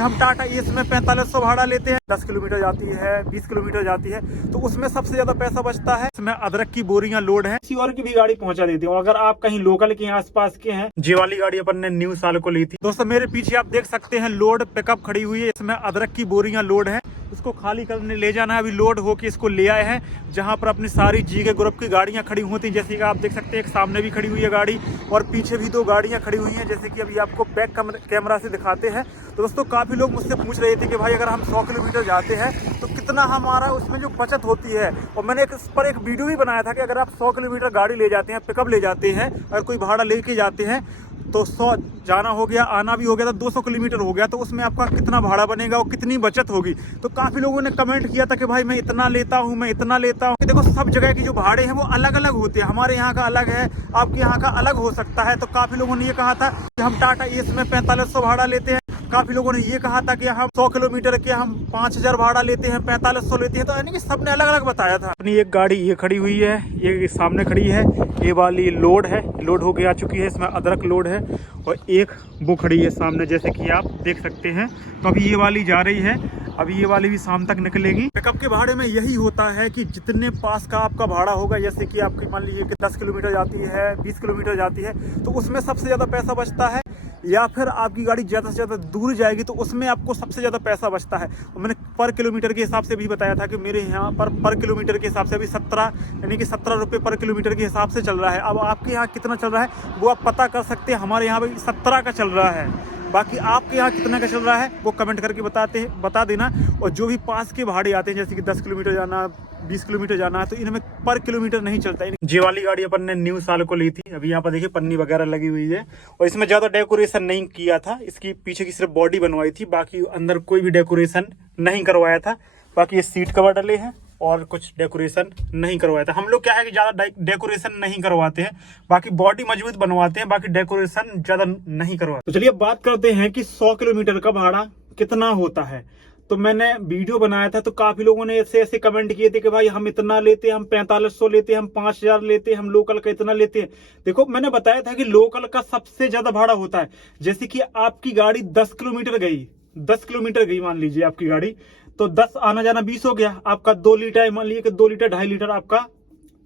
हम टाटा एस में 4500 भाड़ा लेते हैं, 10 किलोमीटर जाती है, 20 किलोमीटर जाती है, तो उसमें सबसे ज्यादा पैसा बचता है। इसमें अदरक की बोरियां लोड है, किसी और की भी गाड़ी पहुंचा देती हूँ। अगर आप कहीं लोकल के आसपास के हैं, ये वाली गाड़ी अपन ने न्यू साल को ली थी। दोस्तों मेरे पीछे आप देख सकते हैं लोड पिकअप खड़ी हुई है, इसमें अदरक की बोरियां लोड है। इसको खाली करने ले जाना है, अभी लोड होके इसको ले आए हैं, जहां पर अपनी सारी जी के ग्रुप की गाड़ियां खड़ी होती हैं। जैसे कि आप देख सकते हैं एक सामने भी खड़ी हुई है गाड़ी और पीछे भी 2 गाड़ियां खड़ी हुई हैं, जैसे कि अभी आपको बैक कैमरा से दिखाते हैं। तो दोस्तों काफ़ी लोग मुझसे पूछ रहे थे कि भाई अगर हम 100 किलोमीटर जाते हैं तो कितना हमारा उसमें जो बचत होती है। और मैंने इस पर एक वीडियो भी बनाया था कि अगर आप 100 किलोमीटर गाड़ी ले जाते हैं, पिकअप ले जाते हैं, अगर कोई भाड़ा लेके जाते हैं तो 100 जाना हो गया, आना भी हो गया, तो 200 किलोमीटर हो गया, तो उसमें आपका कितना भाड़ा बनेगा और कितनी बचत होगी। तो काफ़ी लोगों ने कमेंट किया था कि भाई मैं इतना लेता हूँ, मैं इतना लेता हूँ। देखो सब जगह की जो भाड़े हैं वो अलग अलग होते हैं, हमारे यहाँ का अलग है, आपके यहाँ का अलग हो सकता है। तो काफ़ी लोगों ने ये कहा था कि हम टाटा एस में 4500 भाड़ा लेते हैं, काफ़ी लोगों ने ये कहा था कि हम 100 किलोमीटर के हम 5000 भाड़ा लेते हैं, 4500 लेते हैं। तो यानी कि सबने अलग अलग बताया था। अपनी एक गाड़ी ये खड़ी हुई है, ये सामने खड़ी है, ये वाली लोड है, लोड होके आ चुकी है, इसमें अदरक लोड है। और एक वो खड़ी है सामने, जैसे कि आप देख सकते हैं। तो अभी ये वाली जा रही है, अभी ये वाली भी शाम तक निकलेगी। पिकअप के भाड़े में यही होता है कि जितने पास का आपका भाड़ा होगा, जैसे कि आपकी मान लीजिए कि 10 किलोमीटर जाती है, 20 किलोमीटर जाती है, तो उसमें सबसे ज़्यादा पैसा बचता है। या फिर आपकी गाड़ी ज़्यादा से ज़्यादा दूर जाएगी तो उसमें आपको सबसे ज़्यादा पैसा बचता है। और मैंने पर किलोमीटर के हिसाब से भी बताया था कि मेरे यहाँ पर किलोमीटर के हिसाब से अभी 17 यानी कि 17 रुपये पर किलोमीटर के हिसाब से चल रहा है। अब आपके यहाँ कितना चल रहा है वो आप पता कर सकते हैं। हमारे यहाँ भी 17 का चल रहा है, बाकी आपके यहाँ कितना का चल रहा है वो कमेंट करके बता देना। और जो भी पास के भाड़े आते हैं, जैसे कि 10 किलोमीटर जाना, 20 किलोमीटर जाना है, तो इनमें पर किलोमीटर नहीं चलता है। ये वाली गाड़ी अपन ने न्यू साल को ली थी। अभी यहाँ पर देखिए पन्नी वगैरह लगी हुई है और इसमें ज़्यादा डेकोरेशन नहीं किया था। इसकी पीछे की सिर्फ बॉडी बनवाई थी, बाकी अंदर कोई भी डेकोरेशन नहीं करवाया था। बाकी ये सीट कवर डले हैं और कुछ डेकोरेशन नहीं करवाया था। हम लोग क्या है कि ज़्यादा डेकोरेशन नहीं करवाते हैं, बाकी बॉडी मजबूत बनवाते हैं, बाकी डेकोरेशन ज़्यादा नहीं करवाते। तो चलिए बात करते हैं कि 100 किलोमीटर का भाड़ा कितना होता है। तो मैंने वीडियो बनाया था तो काफ़ी लोगों ने ऐसे ऐसे कमेंट किए थे कि भाई हम इतना लेते हैं, हम 4500 लेते हैं, हम 5000 लेते हैं, हम लोकल का इतना लेते हैं। देखो मैंने बताया था कि लोकल का सबसे ज़्यादा भाड़ा होता है। जैसे कि आपकी गाड़ी 10 किलोमीटर गई, 10 किलोमीटर गई मान लीजिए आपकी गाड़ी, तो 10 आना जाना 20 हो गया। आपका 2 लीटर, मान लीजिए कि 2 लीटर 2.5 लीटर आपका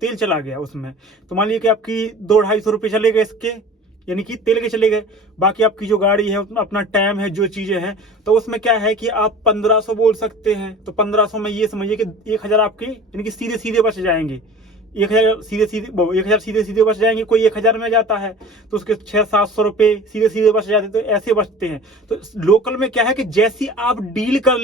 तेल चला गया उसमें, तो मान लीजिए कि आपकी 200-250 रुपये चले गए इसके, यानी कि तेल के चले गए। बाकी आपकी जो गाड़ी है अपना टाइम है, जो चीजें हैं, तो उसमें क्या है कि आप 1500 बोल सकते हैं। तो 1500 में ये समझिए कि 1000 आपके यानी कि सीधे सीधे बच जाएंगे। 1000 सीधे सीधे बच जाएंगे। कोई 1000 में जाता है तो उसके 600-700 रुपये सीधे सीधे बच जाते, तो ऐसे बचते हैं। तो लोकल में क्या है कि जैसी आप डील कर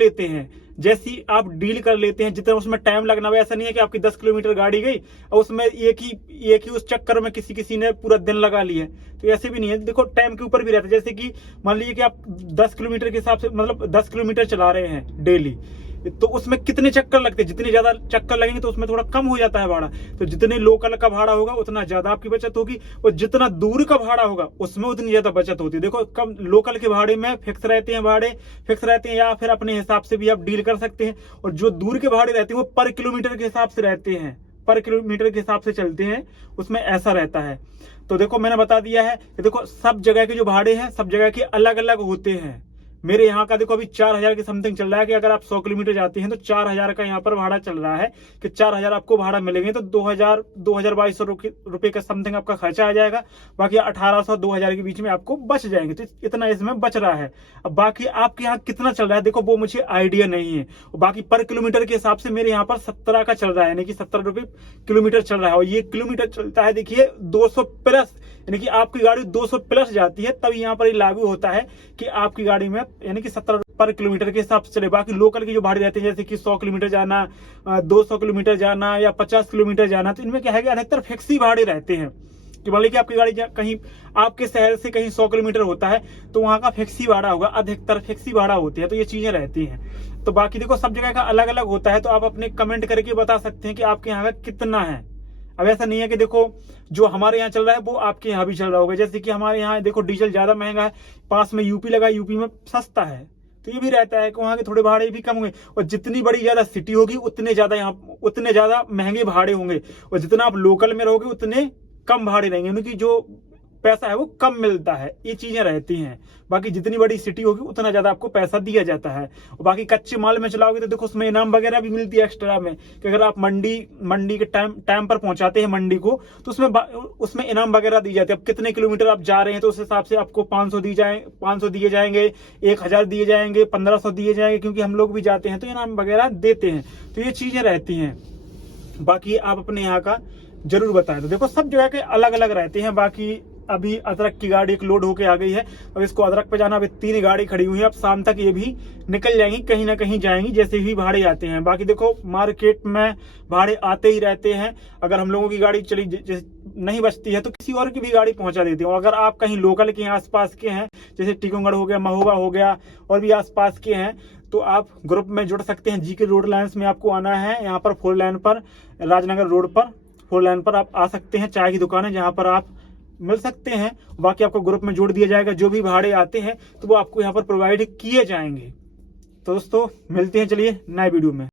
लेते हैं, जितना उसमें टाइम लगना है। ऐसा नहीं है कि आपकी 10 किलोमीटर गाड़ी गई और उसमें एक ही उस चक्कर में किसी ने पूरा दिन लगा लिया है, तो ऐसे भी नहीं है। देखो टाइम के ऊपर भी रहता है। जैसे कि मान लीजिए कि आप 10 किलोमीटर के हिसाब से, मतलब 10 किलोमीटर चला रहे हैं डेली, तो उसमें कितने चक्कर लगते हैं, जितने ज्यादा चक्कर लगेंगे तो उसमें थोड़ा कम हो जाता है भाड़ा। तो जितने लोकल का भाड़ा होगा उतना ज्यादा आपकी बचत होगी, और जितना दूर का भाड़ा होगा उसमें उतनी ज्यादा बचत होती है। देखो कम लोकल के भाड़े में फिक्स रहते हैं, भाड़े फिक्स रहते हैं, या फिर अपने हिसाब से भी आप डील कर सकते हैं। और जो दूर के भाड़े रहते हैं वो पर किलोमीटर के हिसाब से रहते हैं, पर किलोमीटर के हिसाब से चलते हैं, उसमें ऐसा रहता है। तो देखो मैंने बता दिया है कि देखो सब जगह के जो भाड़े हैं सब जगह के अलग अलग होते हैं। मेरे यहाँ का देखो अभी 4000 के समथिंग चल रहा है कि अगर आप 100 किलोमीटर जाते हैं तो 4000 का यहाँ पर भाड़ा चल रहा है कि 4000 आपको भाड़ा मिलेंगे, तो 2200 रुपये का समथिंग आपका खर्चा आ जाएगा। बाकी 1800-2000 के बीच में आपको बच जाएंगे, तो इतना इसमें बच रहा है। अब बाकी आपके यहाँ कितना चल रहा है देखो वो मुझे आइडिया नहीं है। बाकी पर किलोमीटर के हिसाब से मेरे यहाँ पर 17 का चल रहा है, यानी कि 17 रुपये किलोमीटर चल रहा है। और ये किलोमीटर चलता है देखिए 200 प्लस, यानी कि आपकी गाड़ी 200 प्लस जाती है तब यहाँ पर ये लागू होता है कि आपकी गाड़ी में यानी कि 17 पर किलोमीटर के हिसाब से चले। बाकी लोकल के जो भाड़े रहते हैं, जैसे कि 100 किलोमीटर जाना, 200 किलोमीटर जाना या 50 किलोमीटर जाना, तो इनमें क्या है कि अधिकतर फिक्स ही भाड़े रहते हैं। कि मान लीजिए कि आपकी गाड़ी कहीं आपके शहर से कहीं 100 किलोमीटर होता है तो वहाँ का फिक्स ही भाड़ा होगा, अधिकतर फिक्स ही भाड़ा होती है। तो ये चीजें रहती हैं। तो बाकी देखो सब जगह का अलग अलग होता है, तो आप अपने कमेंट करके बता सकते हैं कि आपके यहाँ का कितना है। अब ऐसा नहीं है कि देखो जो हमारे यहाँ चल रहा है वो आपके यहाँ भी चल रहा होगा। जैसे कि हमारे यहाँ देखो डीजल ज्यादा महंगा है, पास में यूपी लगा, यूपी में सस्ता है, तो ये भी रहता है कि वहाँ के थोड़े भाड़े भी कम होंगे। और जितनी बड़ी ज्यादा सिटी होगी उतने ज्यादा महंगे भाड़े होंगे, और जितना आप लोकल में रहोगे उतने कम भाड़े रहेंगे। उनकी जो पैसा है वो कम मिलता है, ये चीजें रहती हैं। बाकी जितनी बड़ी सिटी होगी उतना ज्यादा आपको पैसा दिया जाता है। और बाकी कच्चे माल में चलाओगे तो देखो उसमें इनाम वगैरह भी मिलती है एक्स्ट्रा में, कि अगर आप मंडी के टाइम पर पहुंचाते हैं मंडी को, तो उसमें इनाम वगैरह दी जाती है। अब कितने किलोमीटर आप जा रहे हैं तो उस हिसाब से आपको 500 दिए जाएंगे, 1000 दिए जाएंगे, 1500 दिए जाएंगे, क्योंकि हम लोग भी जाते हैं तो इनाम वगैरह देते हैं। तो ये चीजें रहती हैं। बाकी आप अपने यहाँ का जरूर बताएं। तो देखो सब जगह के अलग अलग रहते हैं। बाकी अभी अदरक की गाड़ी एक लोड होके आ गई है, अब इसको अदरक पे जाना, अभी 3 गाड़ी खड़ी हुई है। अब शाम तक ये भी निकल जाएंगी, कहीं ना कहीं जाएंगी, जैसे भी भाड़े आते हैं। बाकी देखो मार्केट में भाड़े आते ही रहते हैं। अगर हम लोगों की गाड़ी चली नहीं बचती है तो किसी और की भी गाड़ी पहुंचा देती है। अगर आप कहीं लोकल के आसपास के हैं, जैसे टीकमगढ़ हो गया, महोबा हो गया, और भी आसपास के हैं, तो आप ग्रुप में जुड़ सकते हैं। जीके रोड लाइन्स में आपको आना है, यहाँ पर 4 लाइन पर, राजनगर रोड पर 4 लाइन पर आप आ सकते हैं। चाय की दुकान है जहाँ पर आप मिल सकते हैं। बाकी आपको ग्रुप में जोड़ दिया जाएगा। जो भी भाड़े आते हैं तो वो आपको यहाँ पर प्रोवाइड किए जाएंगे। तो दोस्तों मिलते हैं, चलिए नए वीडियो में।